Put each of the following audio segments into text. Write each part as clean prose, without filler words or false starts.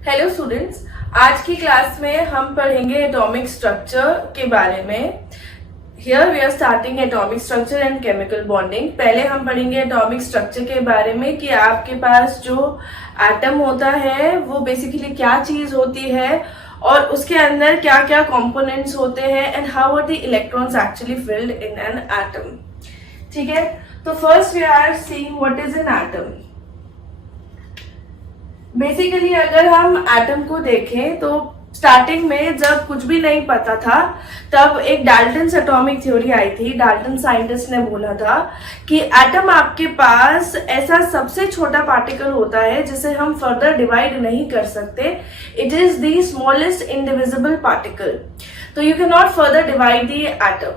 Hello students, आज की class में हम पढ़ेंगे एटॉमिक स्ट्रक्चर के बारे में। Here we are starting atomic structure and chemical bonding. पहले हम पढ़ेंगे एटॉमिक स्ट्रक्चर के बारे में कि आपके पास जो एटम होता है वो बेसिकली क्या चीज होती है और उसके अंदर क्या क्या कंपोनेंट्स होते हैं and how are the electrons actually filled in an atom. ठीक है, तो first we are seeing what is an atom. Basically अगर हम एटम को देखें तो स्टार्टिंग में जब कुछ भी नहीं पता था तब एक डाल्टन्स एटॉमिक थ्योरी आई थी। डाल्टन साइंटिस्ट ने बोला था कि एटम आपके पास ऐसा सबसे छोटा पार्टिकल होता है जिसे हम फर्दर डिवाइड नहीं कर सकते। It is the smallest indivisible particle, तो you can not further divide the atom.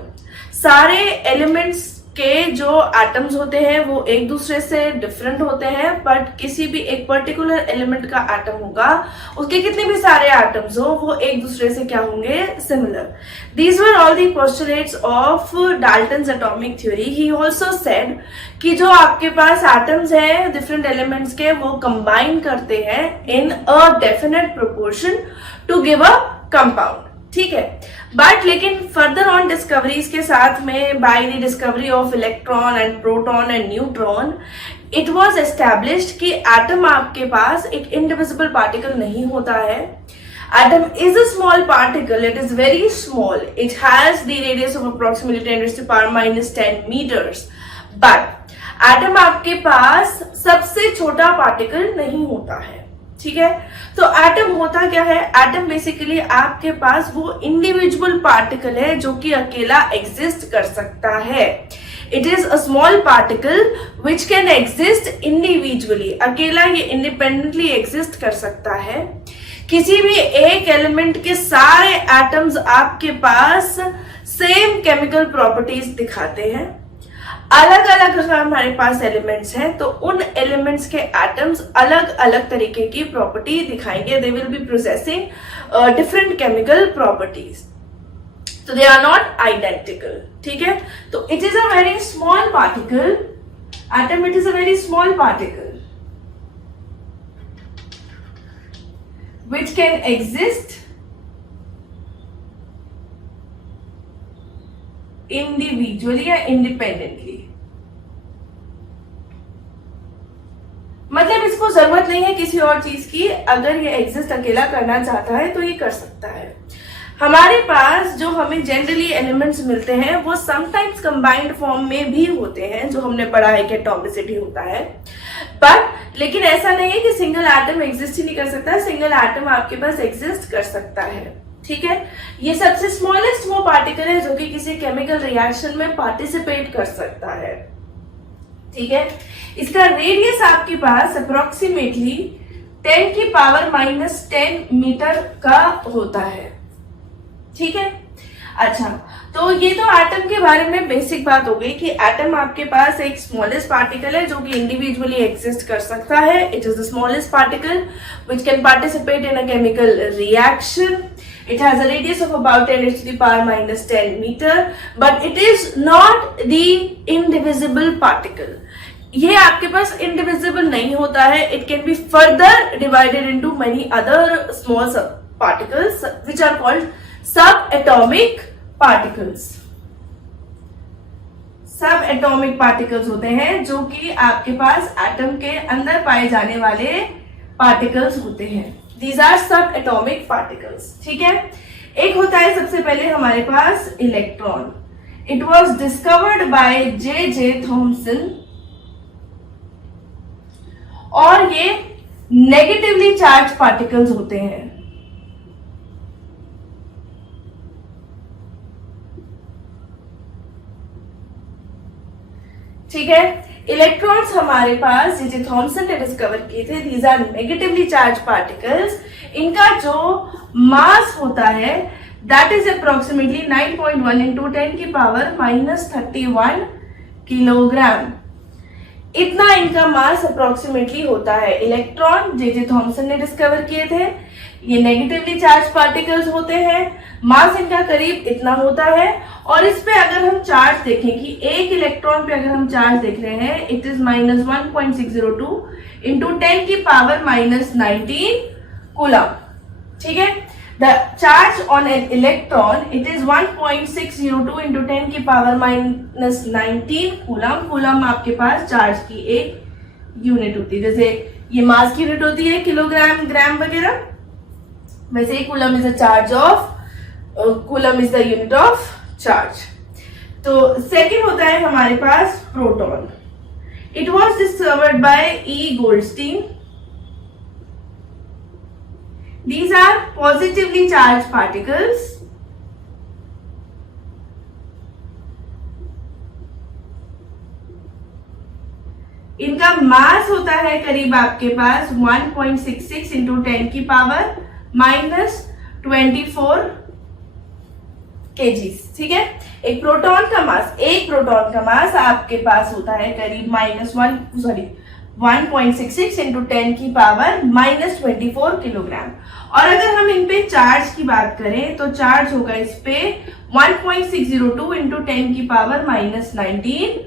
सारे एलिमेंट्स के जो एटम्स होते हैं वो एक दूसरे से डिफरेंट होते हैं, बट किसी भी एक पर्टिकुलर एलिमेंट का एटम होगा, उसके कितने भी सारे एटम्स हो वो एक दूसरे से क्या होंगे, similar. These were all the postulates of Dalton's atomic theory. He also said कि जो आपके पास एटम्स हैं डिफरेंट एलिमेंट्स के वो कंबाइन करते हैं in a definite proportion to give a compound. ठीक है, बट लेकिन फर्दर ऑन डिस्कवरीज के साथ में by the discovery of electron and proton and neutron it was established कि एटम आपके पास एक इंडिविजिबल पार्टिकल नहीं होता है। Atom is a small particle, it is very small, it has the radius of approximately 10⁻⁻10 meters, but atom आपके पास सबसे छोटा पार्टिकल नहीं होता है। ठीक है, तो एटम होता क्या है? एटम बेसिकली आपके पास वो इंडिविजुअल पार्टिकल है जो कि अकेला एग्जिस्ट कर सकता है। It is a small particle which can exist individually. अकेला ये इंडिपेंडेंटली एग्जिस्ट कर सकता है। किसी भी एक एलिमेंट के सारे एटम्स आपके पास सेम केमिकल प्रॉपर्टीज दिखाते हैं। अलग अलग अगर हमारे पास एलिमेंट्स हैं तो उन एलिमेंट्स के एटम्स अलग अलग तरीके की प्रॉपर्टी दिखाएंगे। They will be processing different chemical properties, तो दे आर नॉट आइडेंटिकल। ठीक है, तो it is a very small particle, atom it is a very small particle which can exist individually या इंडिपेंडेंटली। मतलब इसको जरूरत नहीं है किसी और चीज की, अगर ये एग्जिस्ट अकेला करना चाहता है तो ये कर सकता है। हमारे पास जो हमें जनरली एलिमेंट्स मिलते हैं वो समटाइम्स कंबाइंड फॉर्म में भी होते हैं, जो हमने पढ़ा है कि एटॉमिसिटी होता है, बट लेकिन ऐसा नहीं है कि सिंगल एटम एग्जिस्ट ही नहीं कर सकता। सिंगल एटम आपके पास एग्जिस्ट कर सकता है। ठीक है, ये सबसे स्मॉलेस्ट वो पार्टिकल है जो कि किसी केमिकल रिएक्शन में पार्टिसिपेट कर सकता है। ठीक है, इसका रेडियस आपके पास अप्रोक्सीमेटली 10⁻⁻10 मीटर का होता है। ठीक है, अच्छा, तो ये तो एटम के बारे में बेसिक बात हो गई कि एटम आपके पास एक स्मॉलेस्ट पार्टिकल है जो कि इंडिविजुअली एग्जिस्ट कर सकता है। It is the smallest particle which can participate in a chemical reaction. It has a radius of about 10⁻⁻10 meter, but it is not the indivisible particle. ये आपके पास indivisible नहीं होता है। It can be further divided into many other small particles, which are called subatomic particles. Subatomic particles होते हैं जो कि आपके पास एटम के अंदर पाए जाने वाले पार्टिकल्स होते हैं। These are subatomic particles. ठीक है, एक होता है सबसे पहले हमारे पास electron. It was discovered by J.J. Thomson और ये नेगेटिवली चार्ज पार्टिकल्स होते हैं। ठीक है, इलेक्ट्रॉन्स हमारे पास जे थॉमसन ने डिस्कवर किए थे। These are negatively charge particles. इनका जो मास होता है that is approximately 9.1 into 10⁻⁻31 kilogram. इतना इनका मास अप्रोक्सीमेटली होता है। इलेक्ट्रॉन जे थॉमसन ने डिस्कवर किए थे। ये नेगेटिवली चार्ज पार्टिकल्स होते हैं, मास इनका करीब इतना होता है। और इस पे अगर हम चार्ज देखें कि एक इलेक्ट्रॉन पे अगर हम चार्ज देख रहे हैं, इट इज -1.602 इंटू 10⁻⁻19 कूलम, ठीक है। The charge on an electron it is 1.602 into 10 की पावर माइनस 19 कूलम। कूलम आपके पास चार्ज की एक यूनिट होती है, जैसे ये मास की यूनिट होती है किलोग्राम, ग्राम वगैरह, वैसे ही coulomb is the charge of, coulomb is the unit of charge. तो सेकंड होता है हमारे पास proton. It was discovered by E Goldstein. These are positively charged particles. इनका मास होता है करीब आपके पास 1.66 इंटू 10 की पावर माइनस 24 kgs, ठीक है। एक प्रोटॉन का मास आपके पास होता है करीब -1.66 इंटू 10 की पावर माइनस 24 किलोग्राम। और अगर हम इन पे चार्ज की बात करें तो चार्ज होगा इस पे 1.602 इंटू 10 की पावर माइनस 19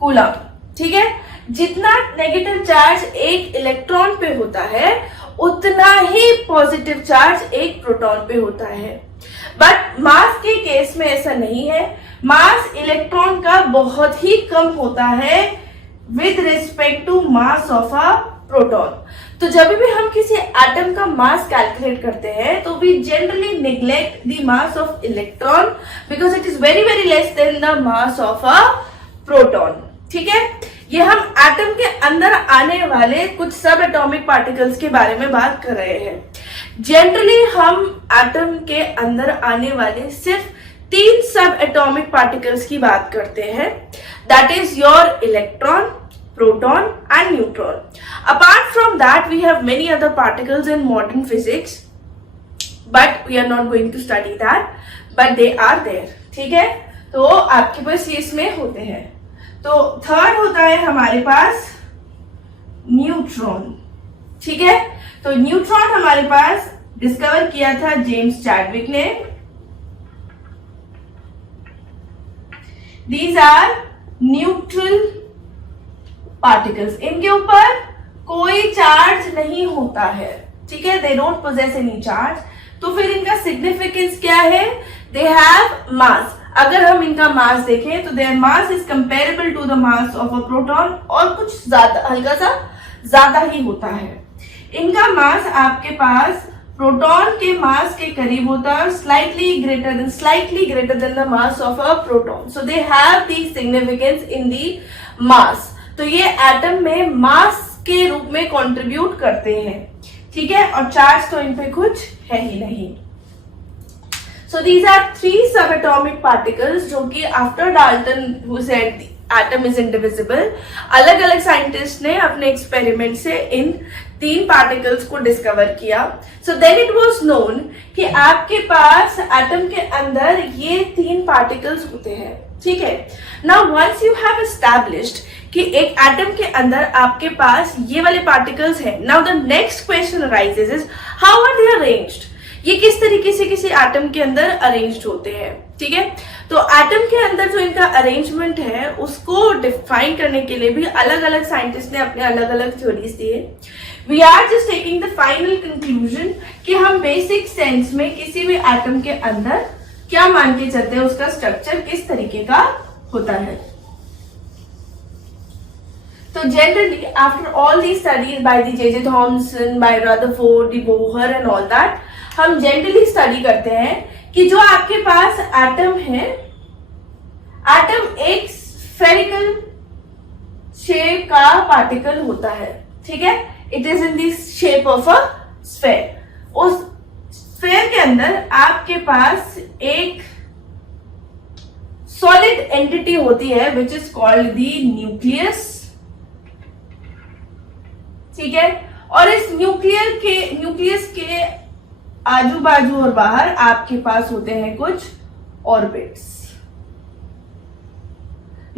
कूलम, ठीक है। जितना नेगेटिव चार्ज एक इलेक्ट्रॉन पे होता है उतना ही पॉजिटिव चार्ज एक प्रोटॉन पे होता है। बट मास के केस में ऐसा नहीं है। मास इलेक्ट्रॉन का बहुत ही कम होता है with respect to mass of a proton. तो जब भी हम किसी एटम का मास कैलकुलेट करते हैं तो we generally neglect the mass of electron because it is very very less than the mass of a proton, ठीक है। ये हम एटम के अंदर आने वाले कुछ सब एटॉमिक पार्टिकल्स के बारे में बात कर रहे हैं। जनरली हम एटम के अंदर आने वाले सिर्फ 3 सब एटॉमिक पार्टिकल्स की बात करते हैं, that is your electron, proton and neutron. Apart from that we have many other particles in modern physics but we are not going to study that, but they are there, ठीक है। तो आपके पास ये इसमें होते हैं। तो थर्ड होता है हमारे पास न्यूट्रॉन, ठीक है। तो न्यूट्रॉन हमारे पास डिस्कवर किया था जेम्स चैडविक ने। दीज आर न्यूट्रल पार्टिकल्स, इनके ऊपर कोई चार्ज नहीं होता है, ठीक है। They don't possess any charge. तो फिर इनका सिग्निफिकेंस क्या है? They have mass. अगर हम इनका मास देखें तो their mass is comparable to the mass of a proton, और कुछ ज्यादा, हल्का सा ज्यादा ही होता है। इनका मास आपके पास प्रोटॉन के मास के करीब होता है, slightly greater than the mass of a proton. So they have the significance in the mass. तो ये एटम में मास के रूप में कंट्रीब्यूट करते हैं, ठीक है। और चार्ज तो इन पे कुछ है ही नहीं। सो दीज आर 3 सब एटॉमिक पार्टिकल्स जो कि after Dalton who said atom is indivisible, अलग अलग साइंटिस्ट ने अपने एक्सपेरिमेंट से इन 3 पार्टिकल्स को डिस्कवर किया। So then it was known कि आपके पास एटम के अंदर ये 3 पार्टिकल्स होते हैं, ठीक है। Now once you have established कि एक एटम के अंदर आपके पास ये वाले पार्टिकल्स हैं, now the next question arises is how are they arranged. ये किस तरीके से किसी एटम के अंदर अरेंज्ड होते हैं, ठीक है। तो एटम के अंदर जो इनका अरेंजमेंट है उसको डिफाइन करने के लिए भी अलग अलग साइंटिस्ट ने अपने अलग अलग थ्योरीज दिए। We are just taking the final conclusion कि हम बेसिक सेंस में किसी भी एटम के अंदर क्या मान के चलते हैं, उसका स्ट्रक्चर किस तरीके का होता है। So generally, after all these studies by the J.J. Thomson, by Rutherford, de Boer and all that, हम जनरली स्टडी करते हैं कि जो आपके पास एटम है, एटम एक स्फेरिकल शेप का पार्टिकल होता है, ठीक है। It is in the shape of a sphere. उस स्फेयर के अंदर आपके पास एक सॉलिड एंटिटी होती है which is called the nucleus, ठीक है। और इस न्यूक्लियस के आजू बाजू और बाहर आपके पास होते हैं कुछ orbits.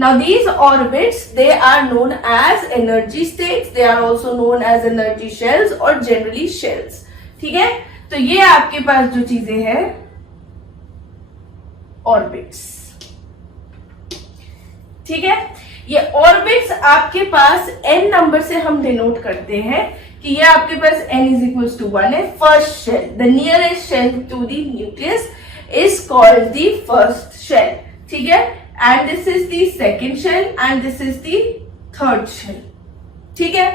Now these orbits they are known as energy states, they are also known as energy shells और जनरली शेल्स, ठीक है। तो ये आपके पास जो चीजें हैं ऑर्बिट्स, ठीक है। ये ऑर्बिट्स आपके पास n नंबर से हम डिनोट करते हैं कि ये आपके पास n इज इक्वल टू 1 है, first shell, the nearest shell to the nucleus is called the first shell, ठीक है, and this is the second shell and this is the third shell, ठीक है।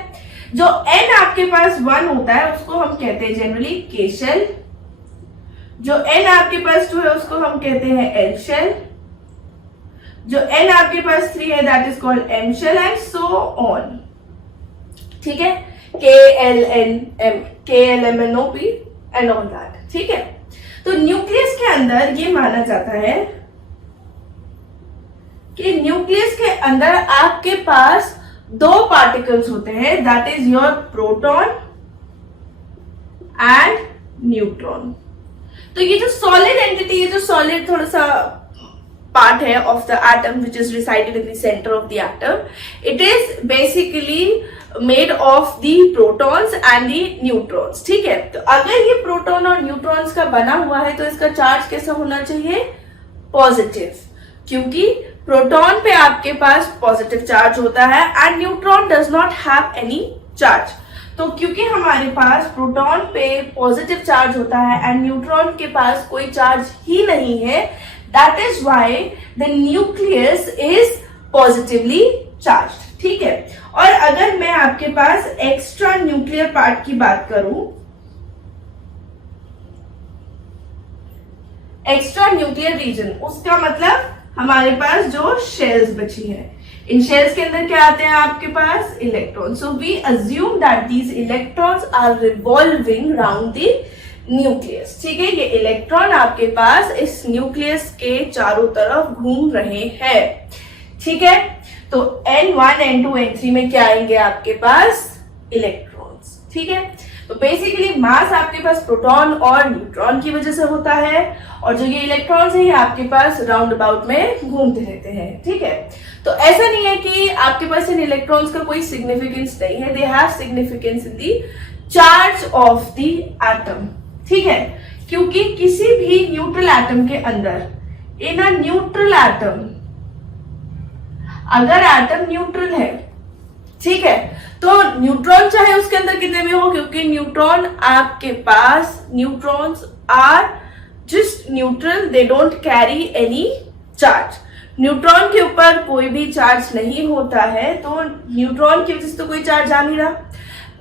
जो n आपके पास 1 होता है उसको हम कहते हैं जनरली k शेल, जो n आपके पास 2 है उसको हम कहते हैं l शेल, जो n आपके पास 3 है that is called m shell and so on, ठीक है, k l m n o p and all that, ठीक है। तो न्यूक्लियस के अंदर ये माना जाता है कि न्यूक्लियस के अंदर आपके पास दो पार्टिकल्स होते हैं, that is your proton and neutron. तो ये जो सॉलिड एंटिटी है, जो सॉलिड थोड़ा सा पार्ट है of the atom which is resided in the centre of the atom, it is basically made of the protons and the neutrons, ठीक है। तो अगर ये प्रोटॉन और न्यूट्रॉन्स का बना हुआ है तो इसका चार्ज कैसा होना चाहिए, पॉजिटिव, क्योंकि प्रोटॉन पे आपके पास पॉजिटिव चार्ज होता है and neutron does not have any charge. तो क्योंकि हमारे पास प्रोटॉन पे पॉजिटिव चार्ज होता है एंड न्यूट्रॉन के पास कोई चार्ज ही नहीं है, that is why the nucleus is positively charged, ठीक है। और अगर मैं आपके पास एक्स्ट्रा न्यूक्लियर पार्ट की बात करूं, एक्स्ट्रा न्यूक्लियर रीजन, उसका मतलब हमारे पास जो शेल्स बची हैं, इन शेल्स के अंदर क्या आते हैं आपके पास, electron. So we assume that these electrons are revolving round the nucleus, ठीक है। ये इलेक्ट्रॉन आपके पास इस न्यूक्लियस के चारों तरफ घूम रहे हैं, ठीक है। तो N1, N2, N3 में क्या आएंगे आपके पास, इलेक्ट्रॉन्स, ठीक है। तो बेसिकली मास आपके पास प्रोटॉन और न्यूट्रॉन की वजह से होता है, और जो ये इलेक्ट्रॉन्स है ये आपके पास राउंड अबाउट में घूमते रहते हैं, ठीक है। तो ऐसा नहीं है कि आपके पास इन इलेक्ट्रॉन्स का कोई सिग्निफिकेंस नहीं है, they have significance in the charge of the atom, ठीक है। क्योंकि किसी भी न्यूट्रल एटम के अंदर, इन अ न्यूट्रल एटम, अगर एटम न्यूट्रल है, ठीक है, तो न्यूट्रॉन चाहे उसके अंदर कितने भी हो, क्योंकि न्यूट्रॉन आपके पास, neutrons are just neutral, they don't carry any charge. Neutron के ऊपर कोई भी चार्ज नहीं होता है, तो न्यूट्रॉन की वजह से तो कोई चार्ज आ नहीं रहा।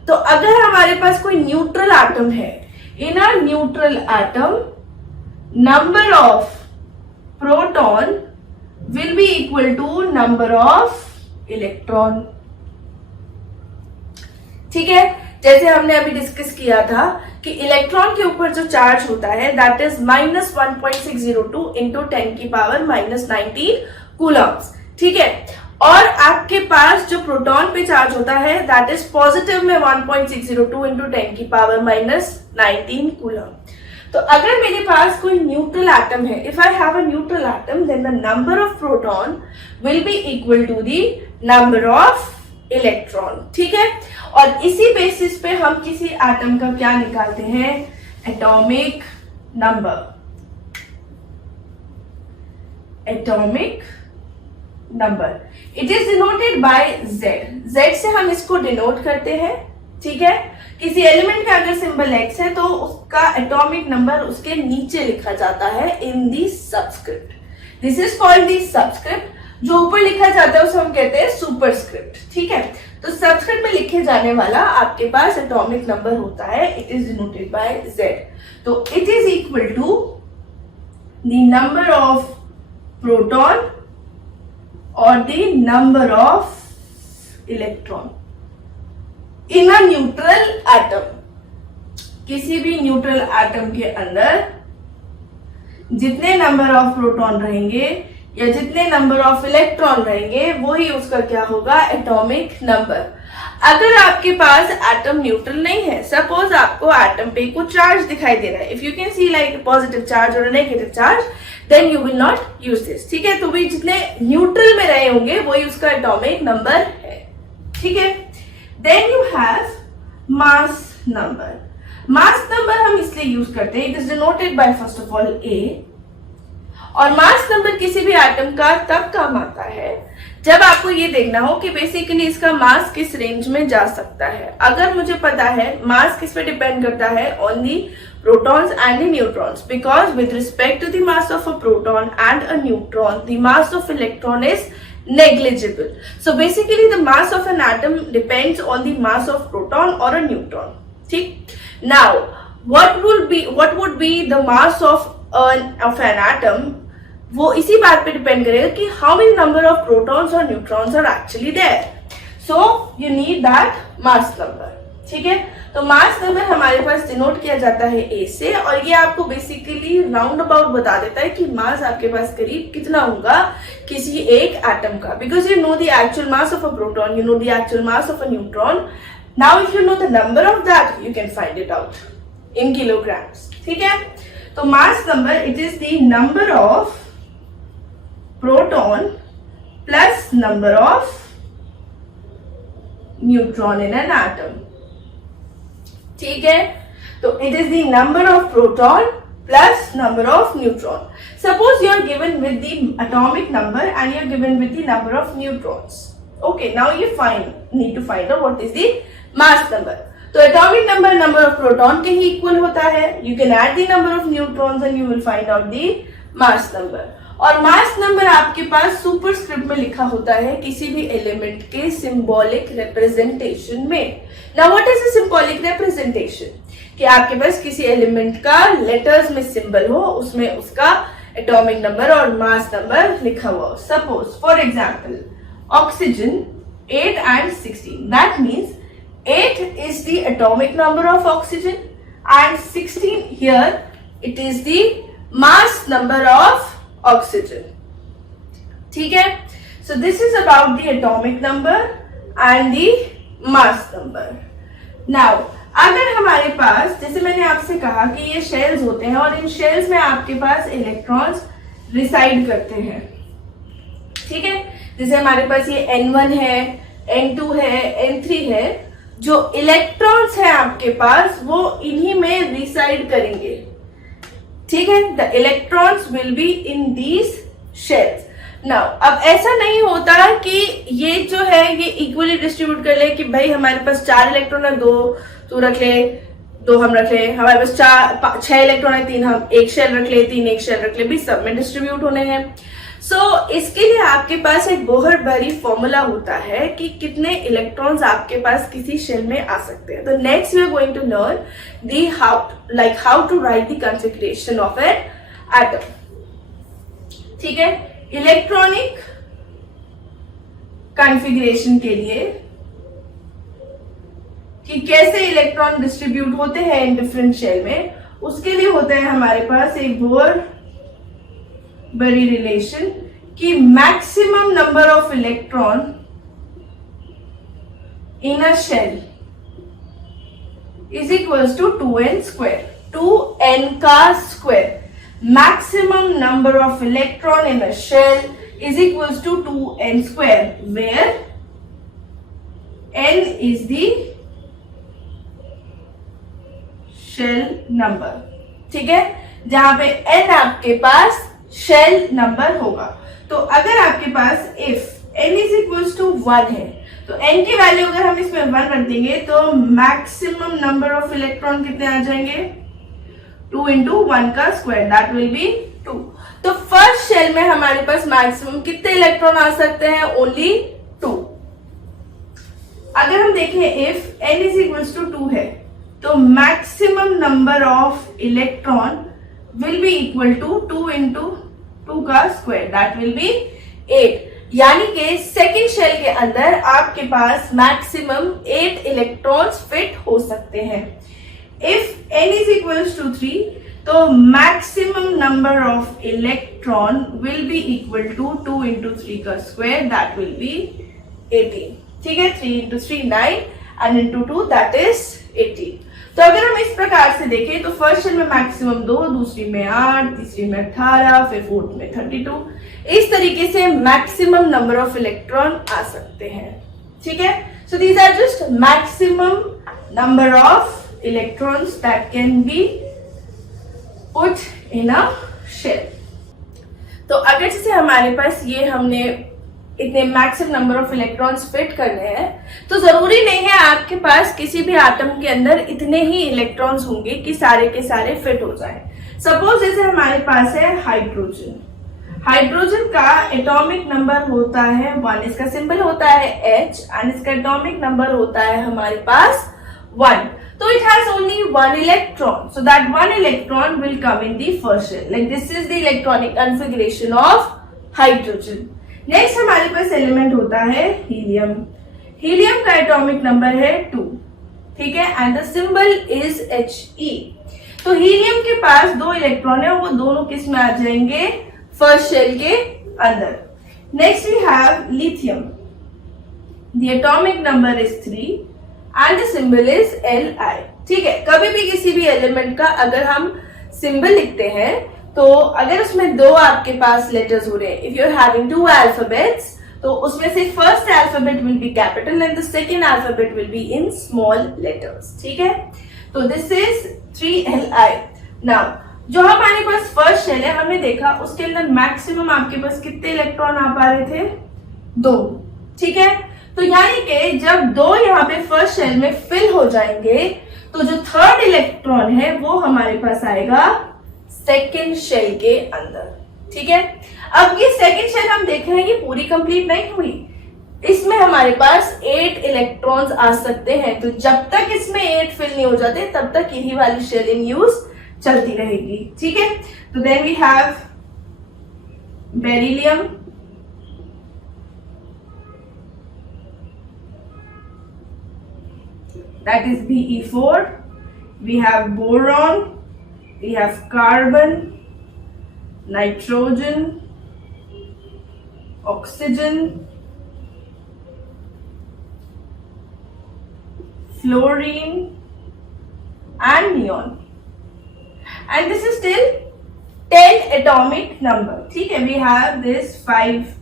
तो अगर हमारे पास कोई न्यूट्रल एटम है, in a neutral atom number of proton will be equal to number of electron, ठीक है। जैसे हमने अभी डिस्कस किया था कि इलेक्ट्रॉन के ऊपर जो चार्ज होता है दैट इज -1.602 इंटू 10 की पावर -19 कूलम्स, ठीक है। और आपके पास जो प्रोटॉन पे चार्ज होता है दैट इज पॉजिटिव में 1.602 इंटू 10 की पावर -19 कूलम। तो अगर मेरे पास कोई न्यूट्रल एटम है, if I have a neutral atom, then the number of proton will be equal to the number of electron, ठीक है। और इसी बेसिस पे हम किसी एटम का क्या निकालते हैं, atomic number, atomic number. It is denoted by Z, Z से हम इसको डिनोट करते हैं, ठीक है। किसी एलिमेंट का अगर सिंबल X है तो उसका एटॉमिक नंबर उसके नीचे लिखा जाता है in the subscript, this is called the subscript. जो ऊपर लिखा जाता है उसे हम कहते हैं सुपरस्क्रिप्ट, ठीक है। तो सबस्क्रिप्ट में लिखे जाने वाला आपके पास एटॉमिक नंबर होता है, it is denoted by Z। तो it is equal to the number of proton और the number of electron in a neutral atom. किसी भी न्यूट्रल एटम के अंदर जितने नंबर ऑफ प्रोटॉन रहेंगे या जितने नंबर ऑफ इलेक्ट्रॉन रहेंगे वही उसका क्या होगा, एटॉमिक नंबर। अगर आपके पास एटम न्यूट्रल नहीं है, सपोज आपको एटम पे कुछ चार्ज दिखाई दे रहा है, if you can see like positive charge और negative charge, then you will not use this, ठीक है। तो भी जितने न्यूट्रल में रहे होंगे वही उसका एटॉमिक नंबर है, ठीक है। Then you have mass number. Mass number हम इसलिए यूज करते हैं, it is denoted by first of all A, और मास नंबर किसी भी एटम का तब काम आता है जब आपको ये देखना हो कि बेसिकली इसका मास किस रेंज में जा सकता है। अगर मुझे पता है मास किस पे डिपेंड करता है, on the protons and the neutrons, because with respect to the mass of a proton and a neutron, the mass of electron is negligible. So basically the mass of an atom depends on the mass of proton or a neutron. ठीक? Now what would be the mass of an atom? वो इसी बात पे depend करेगा कि how many number of protons or neutrons are actually there. So you need that mass number. ठीक है, तो मास नंबर हमारे पास डिनोट किया जाता है ए से, और ये आपको बेसिकली राउंड अबाउट बता देता है कि मास आपके पास करीब कितना होगा किसी एक एटम का, because you know the actual mass of a proton, you know the actual mass of a neutron. Now if you know the number of that you can find it out in kilograms. ठीक है, तो mass number it is the number of proton plus number of neutron in an atom. ठीक है, तो it is the number of proton plus number of neutron. Suppose you are given with the atomic number and you are given with the number of neutrons. Okay, now you need to find out what is the mass number. तो atomic number of proton के ही equal होता है. You can add the number of neutrons and you will find out the mass number. और mass number आपके पास superscript में लिखा होता है किसी भी एलिमेंट के सिंबॉलिक रिप्रेजेंटेशन में. Now what is the symbolic representation? कि आपके पास किसी एलिमेंट का लेटर्स में सिंबल हो, उसमें उसका एटॉमिक नंबर और मास नंबर लिखा हुआ हो. Suppose for example oxygen 8 and 16. That means 8 is the atomic number of oxygen and 16 here it is the mass number of oxygen. ठीक है, so this is about the atomic number and the mass number. Now अगर हमारे पास, जैसे मैंने आपसे कहा कि ये शेल्स होते हैं और इन शेल्स में आपके पास इलेक्ट्रॉन्स रिसाइड करते हैं. ठीक है, जैसे हमारे पास ये N1 है, N2 है, N3 है. जो इलेक्ट्रॉन्स है आपके पास वो इन्हीं में रिसाइड करेंगे. ठीक है, the electrons will be in these shells. Now अब ऐसा नहीं होता कि ये जो है ये इक्वली डिस्ट्रीब्यूट कर ले कि भाई हमारे पास 4 इलेक्ट्रॉन है, 2 तू रख ले, 2 हम रख ले. हमारे पास 6 इलेक्ट्रॉन है, 3 हम एक शेल रख ले, 3 एक शेल रख ले, भी सब में डिस्ट्रीब्यूट होने हैं. सो इसके लिए आपके पास एक बहुत बड़ी फॉर्मूला होता है कि कितने इलेक्ट्रॉन्स आपके पास किसी शेल में आ सकते हैं. तो next we are going to learn the how to write the configuration of an atom. ठीक है, इलेक्ट्रॉनिक कॉन्फ़िगरेशन के लिए कि कैसे इलेक्ट्रॉन डिस्ट्रीब्यूट होते हैं इन डिफरेंट शेल में, उसके लिए होता है हमारे पास एक बहुत बड़ी रिलेशन कि maximum number of electron in a shell is equals to 2n square. 2n का square. Maximum number of electron in a shell is equals to 2n square, where n is the shell number. ठीक है, जहां पे n आपके पास shell number होगा. तो अगर आपके पास if n is equals to 1 है तो n की वैल्यू अगर हम इसमें 1 रख देंगे तो मैक्सिमम नंबर ऑफ इलेक्ट्रॉन कितने आ जाएंगे? 2 into 1 का स्क्वायर, दैट विल बी 2. तो फर्स्ट शेल में हमारे पास मैक्सिमम कितने इलेक्ट्रॉन आ सकते हैं? ओनली 2. अगर हम देखें if n is equals to 2 है तो maximum number of electron will be equal to 2 into 2 का स्क्वायर, दैट विल बी 8. यानी कि सेकेंड शेल के अंदर आपके पास मैक्सिमम 8 इलेक्ट्रॉन्स फिट हो सकते हैं. If n is equals to 3 तो maximum number of electron will be equal to 2 into 3 का स्क्वायर, दैट विल बी 18. ठीक है, 3 into 3 9 and into 2 that is 18. तो अगर हम इस प्रकार से देखें तो फर्स्ट शेल में मैक्सिमम 2, दूसरी में 8, तीसरी में 18, फिर फोर्थ में 32. इस तरीके से मैक्सिमम नंबर ऑफ इलेक्ट्रॉन आ सकते हैं. ठीक है, so these are just maximum number of electrons that can be put in a shell. तो अगर जैसे हमारे पास ये हमने इतने maximum number of electrons fit करने हैं, तो जरूरी नहीं है आपके पास किसी भी एटम के अंदर इतने ही इलेक्ट्रॉन्स होंगे कि सारे के सारे फिट हो जाएं। सपोज जैसे हमारे पास है हाइड्रोजन। हाइड्रोजन का एटॉमिक नंबर होता है 1, इसका सिंबल होता है H एंड इसका एटॉमिक नंबर होता है हमारे पास 1. So it has only one electron. So that one electron will come in the first shell. Like this is the electronic configuration of hydrogen. Next हमारे पास एलिमेंट होता है helium. Helium का atomic number है 2, ठीक है, and the symbol is He. तो helium के पास 2 electron है, वो दोनों किस में आ जाएंगे? फर्स्ट शेल के अंदर। Next we have lithium. The atomic number is 3 and the symbol is Li. ठीक है, कभी भी किसी भी एलिमेंट का अगर हम सिंबल लिखते हैं तो अगर उसमें 2 आपके पास लेटर्स हो रहे हैं, if you are having 2 alphabets, तो उसमें से first alphabet will be capital and the second alphabet will be in small letters, ठीक है। तो दिस इज 3Li. नाउ जो हमारे पास फर्स्ट शेल है, हमने देखा उसके अंदर मैक्सिमम आपके पास कितने इलेक्ट्रॉन आ पा रहे थे? 2, ठीक है। तो यानी कि जब 2 यहाँ पे फर्स्ट शेल में फिल हो जाएंगे तो जो थर्ड इलेक्ट्रॉन है वो हमारे पास आएगा सेकेंड शेल के अंदर, ठीक है। अब ये सेकेंड शेल हम देख रहे हैं ये पूरी कंप्लीट नहीं हुई, इसमें हमारे पास 8 इलेक्ट्रॉन्स आ सकते हैं। तो जब तक इसमें 8 फिल नहीं हो जाते तब तक यही वाली शेल इन यूज चलती रहेगी, ठीक है। तो then we have beryllium, that is Be4. We have boron, we have carbon, nitrogen, oxygen, fluorine and neon. And this is still 10 atomic number, ठीक है। We have this 5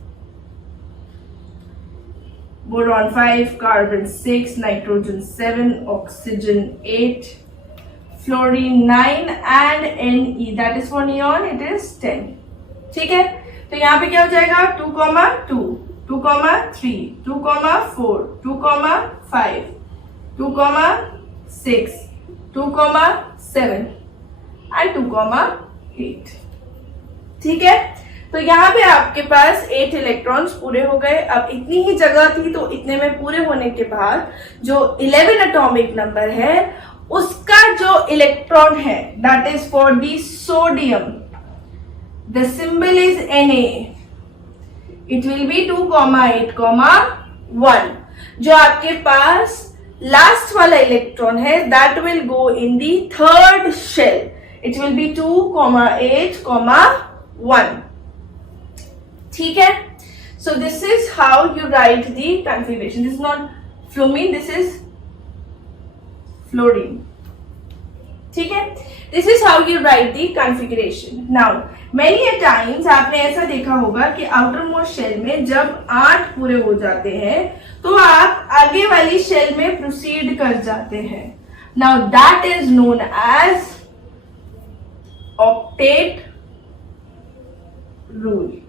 boron 5, carbon 6, nitrogen 7, oxygen 8, fluorine 9 and Ne, that is for neon, it is 10, ठीक है। तो यहाँ पे क्या हो जाएगा? 2, 2, 2, 3, 2, 4, 2, 5, 2, 6, 2, 7 and 2, 8, ठीक है। तो यहाँ पे आपके पास 8 इलेक्ट्रॉन्स पूरे हो गए। अब इतनी ही जगह थी तो इतने में पूरे होने के बाद जो 11 एटॉमिक नंबर है उसका जो इलेक्ट्रॉन है that is for the sodium, the symbol is Na. It will be 2, 8, 1. जो आपके पास लास्ट वाला इलेक्ट्रॉन है that will go in the third shell, it will be 2, 8, 1, ठीक है। So this is how you write the configuration. This is not फ्लोमीन, this is fluorine, ठीक है। This is how you write the configuration. Now many times आपने ऐसा देखा होगा कि आउटर मोस्ट शेल में जब 8 पूरे हो जाते हैं तो आप आगे वाली शेल में प्रोसीड कर जाते हैं। Now that is known as octet rule.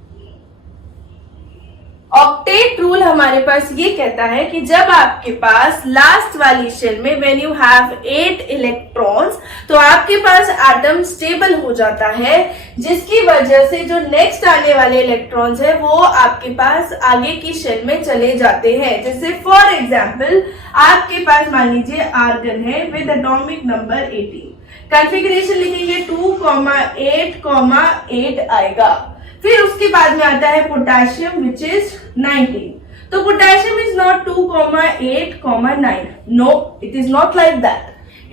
Octet rule हमारे पास ये कहता है कि जब आपके पास लास्ट वाली शेल में व्हेन यू हैव 8 इलेक्ट्रॉन्स तो आपके पास एटम स्टेबल हो जाता है, जिसकी वजह से जो नेक्स्ट आने वाले इलेक्ट्रॉन्स है वो आपके पास आगे की शेल में चले जाते हैं। जैसे फॉर एग्जांपल आपके पास मान लीजिए आर्गन है विद एटॉमिक नंबर 18, कॉन्फ़िगरेशन लिखेंगे 2, 8, 8 आएगा। फिर उसके बाद में आता है पोटेशियम विच इज 19। तो potassium is not 2, 8, 9, no it is not like that,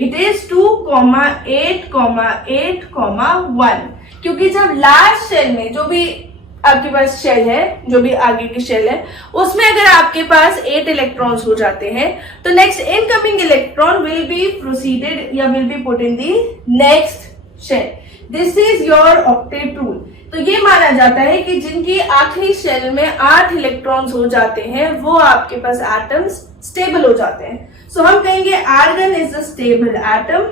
it is 2, 8, 8, 1, क्योंकि जब लास्ट शेल में जो भी आपके पास शेल है, जो भी आगे की शेल है, उसमें अगर आपके पास 8 इलेक्ट्रॉन्स हो जाते हैं तो next incoming electron will be proceeded या will be put in the next shell. This is your octet rule. तो ये माना जाता है कि जिनकी आखिरी शेल में 8 इलेक्ट्रॉन्स हो जाते हैं वो आपके पास एटम्स स्टेबल हो जाते हैं। सो हम कहेंगे argon is a stable atom,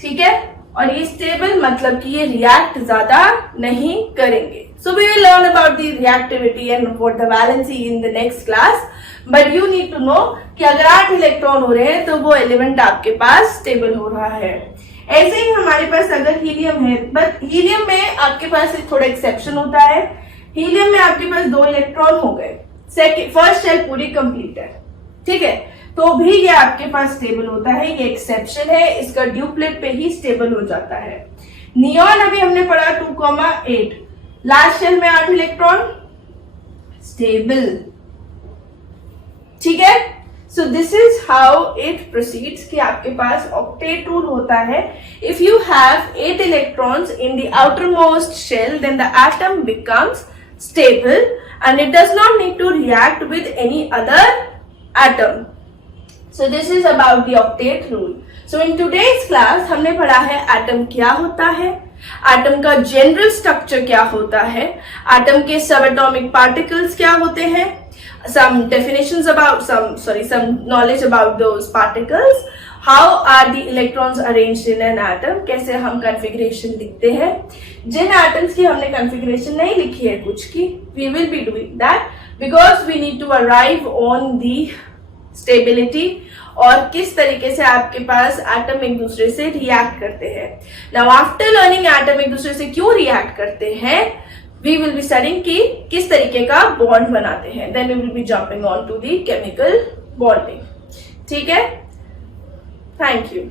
ठीक है। और ये स्टेबल मतलब कि ये रिएक्ट ज्यादा नहीं करेंगे. So we will learn about the reactivity and what the valency in the next class. But you need to know कि अगर 8 इलेक्ट्रॉन हो रहे हैं तो वो एलिमेंट आपके पास स्टेबल हो रहा है. ऐसे ही हमारे पास अगर हीलियम है, बट हीलियम में आपके पास एक थोड़ा एक्सेप्शन होता है. हीलियम में आपके पास 2 इलेक्ट्रॉन हो गए, फर्स्ट शेल पूरी कंप्लीट है, ठीक है, तो भी ये आपके पास स्टेबल होता है. ये एक्सेप्शन है, इसका ड्यूप्लेट पे ही स्टेबल हो जाता है. नियॉन अभी हमने पढ़ा 2,8, लास्ट शेल में 8 इलेक्ट्रॉन, स्टेबल, ठीक है. So this is how it proceeds कि आपके पास ऑक्टेट रूल होता है. If you have 8 electrons in the outermost shell, then the atom becomes stable and it does not need to react with any other atom. So this is about the octet rule. So in today's class हमने पढ़ा है atom क्या होता है, atom का general structure क्या होता है, एटम के सब एटॉमिक पार्टिकल्स क्या होते हैं, some definitions about some knowledge about those particles, how are the electrons arranged in an atom, कैसे हम कॉन्फ़िगरेशन लिखते हैं. जिन एटम्स की हमने कॉन्फ़िगरेशन नहीं लिखी है कुछ की, we will be doing that because we need to arrive on the stability और किस तरीके से आपके पास एटम एक दूसरे से रिएक्ट करते हैं. नाउ आफ्टर लर्निंग एटम एक दूसरे से क्यों रिएक्ट करते हैं, we will be studying कि किस तरीके का बॉन्ड बनाते हैं. then we will be jumping on to the chemical bonding. ठीक है, थैंक यू.